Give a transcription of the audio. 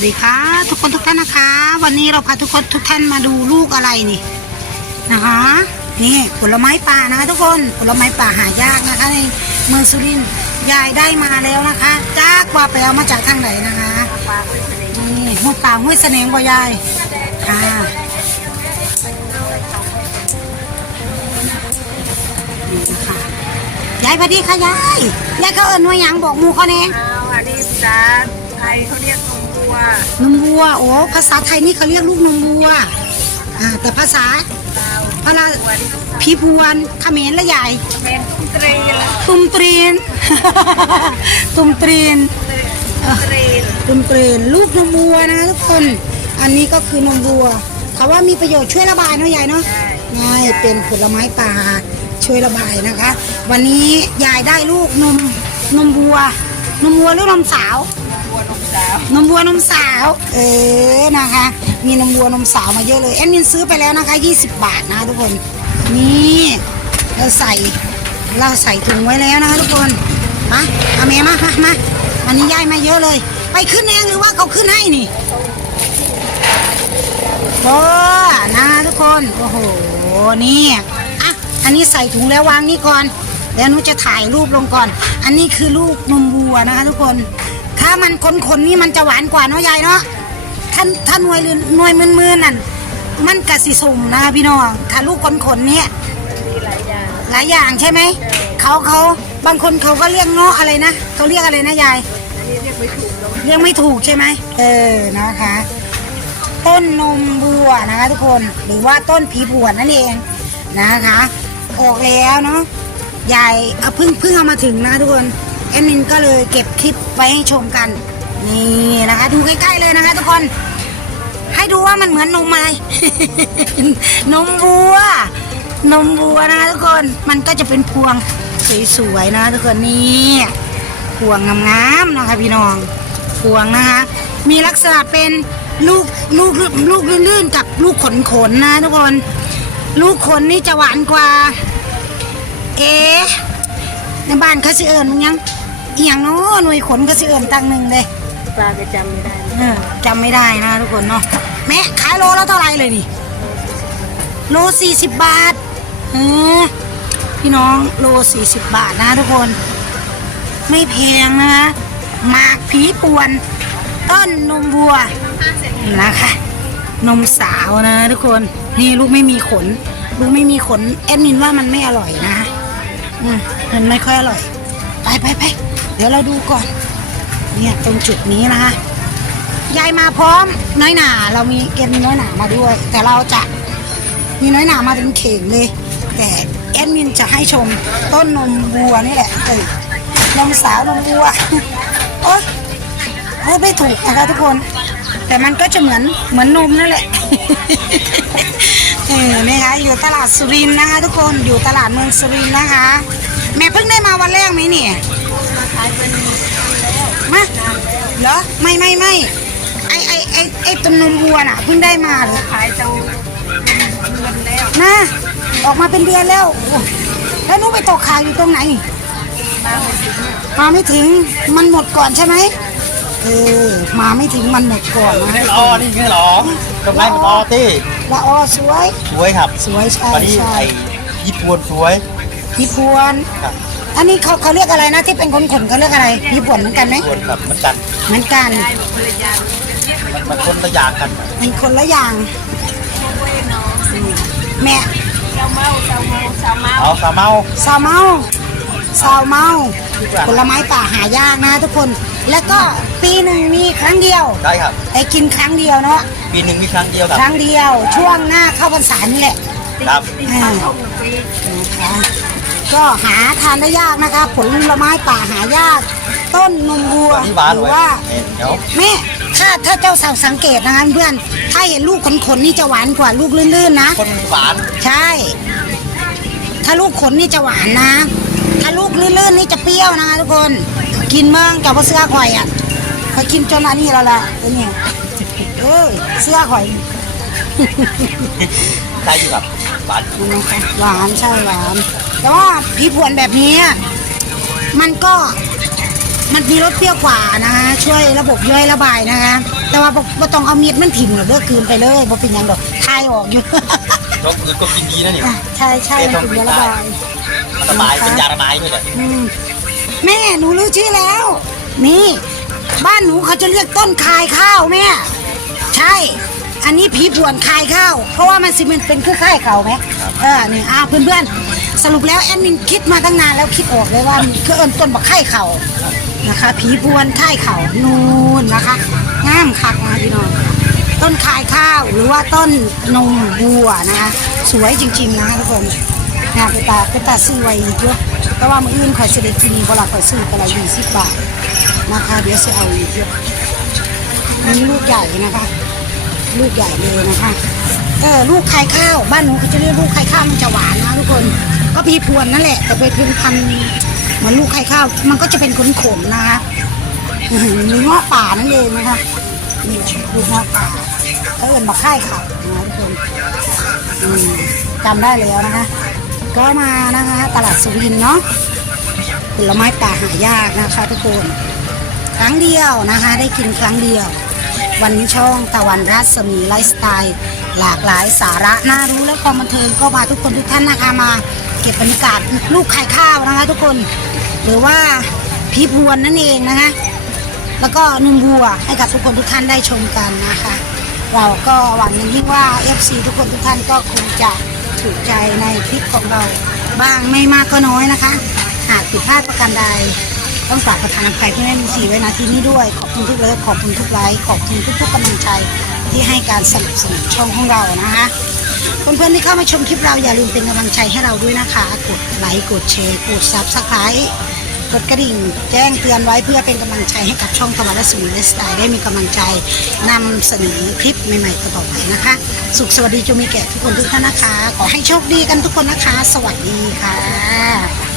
สวัสดีค่ะ ทุกคนทุกท่านนะคะ วันนี้เราพาทุกคนทุกท่านมาดูลูกอะไรนี่นะคะ นี่ผลไม้ป่านะคะทุกคนผลไม้ป่าหายากนะคะ ในเมืองสุรินทร์ยายได้มาแล้วนะคะจากว่าไปเอามาจากทางไหนนะคะนี่ห้วยป่าห้วยเสนงบ่ยายค่ะนี่นะคะยายพอดีค่ะยายยายเขาเอิญว่ายังบอกมูเขาแน่เอาอันนี้ภาษาไทยเขาเรียกนม วัวนมวัว โอ้ภาษาไทยนี่เขาเรียกลูกนมวัวอ่าแต่ภาษาพระราวัวที่พีพวนเขมรและใหญ่เป็นตุ้งเตรีนตุมตรีนตุมตรีนตุ้งเตรีนตุมตรีนลูกนมวัวนะทุกคน อันนี้ก็คือนมวัวเขาว่ามีประโยชน์ช่วยระบายเนาะยายเนาะใช่ง่ายเป็นผลไม้ป่าช่วยระบายนะคะ วันนี้ยายได้ลูกนมนมวัวนมวัวหรือนมสาว วัวนมสาวนมวัวนมสาว เออนะคะ มีนมวัวนมสาวมาเยอะเลยแอดมินซื้อไปแล้วนะคะ 20 บาทนะทุกคน นี่เราใส่เราใส่ถุงไว้แล้วนะคะทุกคนมาเอาเมมามามาวันนี้ย้ายมาเยอะเลย ไปขึ้นเองหรือว่าเขาขึ้นให้นี่โอ้นะทุกคนโอ้โหนี่อะอันนี้ใส่ถุงแล้ววางนี่ก่อนแล้วนุจะถ่ายรูปลงก่อน อันนี้คือลูกนมวัวนะคะ ทุกคน ถ้ามันขนๆนี่มันจะหวานกว่าเนาะยายเนาะถ้าถ้าหน่วยลืนหน่วยมือๆนั่นมันกะสิสุ่มนะคะพี่น้องถ้าลูกขนๆเนี่หลายอย่างหลายอย่างใช่ไหมเขาเขาบางคนเขาก็เรียกเงาะอะไรนะเขาเรียกอะไรนะยายเรียกไม่ถูกใช่ไหมเออนะคะ ต้นนมบัวนะคะ ทุกคนหรือว่าต้นผีผวนั่นเองนะคะออกแล้วเนาะยายเอาพิ่งพิ่งเอามาถึงนะทุกคน แอดมินก็เลยเก็บคลิปไว้ให้ชมกัน นี่นะคะ ดูใกล้ๆเลยนะคะทุกคน ให้ดูว่ามันเหมือนนมอะไร นมวัวนมวัวนะคะทุกคนมันก็จะเป็นพวงสวยๆนะทุกคนนี่พวงงามๆนะคะพี่น้องพวงนะคะ มีลักษณะเป็นลูกลูกลูกลื่นๆกับลูกขนขนๆนะทุกคน ลูกขนนี่จะหวานกว่า เอ๊ในบ้านเขาสิเอิญมึงยัง อหย่างเนาะหน่วยขนเขาสิเอิญตั้งหนึ่งเลยปลาก็จำไม่ได้เออจำไม่ได้นะทุกคนเนาะแม่ขายโลแล้วเท่าไหร่เลยนี่โลสี่สิบบาทเออพี่น้องโลสี่สิบบาทนะทุกคน ไม่แพงนะหมากผีป่วน ต้นนมวัวนะคะนมสาวนะทุกคนนี่ลูกไม่มีขน ลูกไม่มีขนแอดมินว่ามันไม่อร่อยนะอืมมันไม่ค่อยอร่อย ไปไปไปเดี๋ยวเราดูก่อน เนี่ยตรงจุดนี้นะคะยายมาพร้อมน้อยหนาเรามีเกมมีน้อยหนามาด้วย แต่เราจะมีน้อยหนามาเป็นเข่งเลย แต่แอดมินจะให้ชมต้นนมวัวนี่แหละเออนมสาวนมวัวโอ๊ยพูดไม่ถูกนะคะทุกคน แต่มันก็จะเหมือนเหมือนนมนั่นแหละเออนะคะอยู่ตลาดสุรินทร์นะคะ ทุกคนอยู่ตลาดเมืองสุรินทร์นะคะ แม่เพิ่งได้มาวันแรกไหมเนี่ย ขายเป็น มา เหรอไม่ไม่ไม่ไอไอไอไอต้นนมวัวน่ะเพิ่งได้มาเหรอขายเตาเป็นเงินแล้วนะออกมาเป็นเดือนแล้วโอ้แล้วหนุไปตกขายอยู่ตรงไหนมาไม่ถึงมาไม่ถึงมันหมดก่อนใช่ไหมเออมาไม่ถึงมันหมดก่อนนะไม่รอนี่ไม่รอทำไมมันรอตี้ละออสวย สวยครับ สวยใช่วันนี้ใช่ไอ้ญี่ปุ่นสวยพี่พวนครับอันนี้เขาเขาเรียกอะไรนะที่เป็นคนขนเขาเรียกอะไรพี่พวนเหมือนกันไหมส่วนครับมันกัน เหมือนกันได้หมดภรรยามันมันคนละอย่างกันมันคนละอย่าง แม่เจ้าเมาเจ้าเมาเจ้าเมาเอาสาเมาสาวเมาสาวเมาผลไม้ป่าหายากนะทุกคน แล้วก็ปีหนึ่งมีครั้งเดียวได้ครับได้กินครั้งเดียวเนาะ ปีหนึ่งมีครั้งเดียวคครับรั้งเดียว ช่วงหน้าเข้าพรรษานี่แหละครับติดข้าวทงฟรีนะคะก็หาทานได้ยากนะคะ ผลไม้ป่าหายาก ต้นนมวัวที่หวานหรืไว้อว่าเดี๋ยวแม่ถ้าถ้าเจ้าสาวสังเกตนะคะเพื่อนถ้าเห็นลูกขนๆนี่จะหวานกว่าลูกลื่นๆนะคนหวานใช่ ถ้าลูกขนนี่จะหวานนะ ถ้าลูกลื่นๆนี่จะเปรี้ยวนะคะทุกคนกินเมืองกับว่าเสื้อข่อยอะเคยกินจนอันนี้แล้วล่ะไอ้เนี่ยเออเสื้อข่อยใช่อยู่ครับหวานมันนะคะหวานใช่หวานแต่ว่าผีผวนแบบนี้อะมันก็ มันมีรสเปรี้ยวกว่านะคะช่วยระบบย่อยระบายนะคะ แต่ว่าบ่บ่ต้องเอามีดมันถิ่มหรอกเด้อกลืนไปเลยบ่เป็นหยังดอกคายออกอยู่ นกอื่นก็กินดีนะเนี่ยอะใช่ใช่มันเป็นยาระบาย ระบายเป็นยาระบายด้วยแหละอืมแม่หนูรู้ชื่อแล้ว นี่ บ้านหนูเขาจะเรียกต้นคายข้าวแม่ใช่ อันนี้ผีผวนคายข้าว เพราะว่ามันสิมันเป็นคือค่ายเขาไหมเออนี่อ้าวเพื่อนๆสรุปแล้วแอดมินคิดมาตั้งนานแล้วคิดออกเลยว่ามันคือเอินต้นบักไข่เขา นะคะ ผีพวนค่ายเขานูนนะคะงามคักนะพี่น้องต้นคายข้าวหรือว่าต้นนมบัวนะคะ สวยจริง ๆ นะคะทุกคนงามไปตาไปตาซื้อไว้อีกเยอะแต่ว่ามืออื่นขอยเสด็จกินเวลาขอยซื้อไปละยี่สิบบาทนะคะเดี๋ยวจะเอาอีกเยอะมันลูกใหญ่นะคะ ลูกใหญ่เลยนะคะเออลูกไข่ข้าวบ้านหนูเขาจะเรียกลูกไข่ข้าวมันจะหวานนะทุกคน ก็พีพวนนั่นแหละแต่เป็นพันธุ์ เหมือนลูกไข่ข้าว มันก็จะเป็นขนขมๆนะคะอื้อหือมีงาะป่านั่นเองนะคะนี่ลูกงาะป่าเขาเอินมาค่ายขับนะทุกคนจำได้แล้วนะคะ ก็มานะคะ ตลาดสุวินเนาะผลไม้ป่าหายากนะคะ ทุกคนครั้งเดียวนะคะ ได้กินครั้งเดียว วันนี้ช่องตะวันรัศมีไลฟ์สไตล์ หลากหลายสาระน่ารู้และความบันเทิงก็มาทุกคนทุกท่านนะคะมา เก็บบรรยากาศลูกไข่ข้าวนะคะทุกคน หรือว่าพีบวนนั่นเองนะคะแล้วก็นุ่มบัวให้กับทุกคนทุกท่านได้ชมกันนะคะ เราก็หวังอย่างยิ่งว่า FC ทุกคนทุกท่านก็คงจะถูกใจในคลิปของเราบ้างไม่มากก็น้อยนะคะ หากผิดพลาดประการใดต้องกราบประธานอภัยที่แม่มีสีไว้นะที่นี้ด้วย ขอบคุณทุกเลิฟขอบคุณทุกไลค์ขอบคุณทุกๆกำลังใจ ที่ให้การสนับสนุนช่องของเรานะคะเพื่อนๆที่เข้ามาชมคลิปเราอย่าลืมเป็นกำลังใจให้เราด้วยนะคะ กดไลค์กดแชร์กดซับสไครต์กดกระดิ่งแจ้งเตือนไว้เพื่อเป็นกำลังใจให้กับช่องตะวันและสมุนและสไตล์ได้มีกำลังใจนำเสนอคลิปใหม่ๆต่อไปนะคะ สุขสวัสดีจงมีแก่ทุกคนทุกท่านนะคะ ขอให้โชคดีกันทุกคนนะคะ สวัสดีค่ะ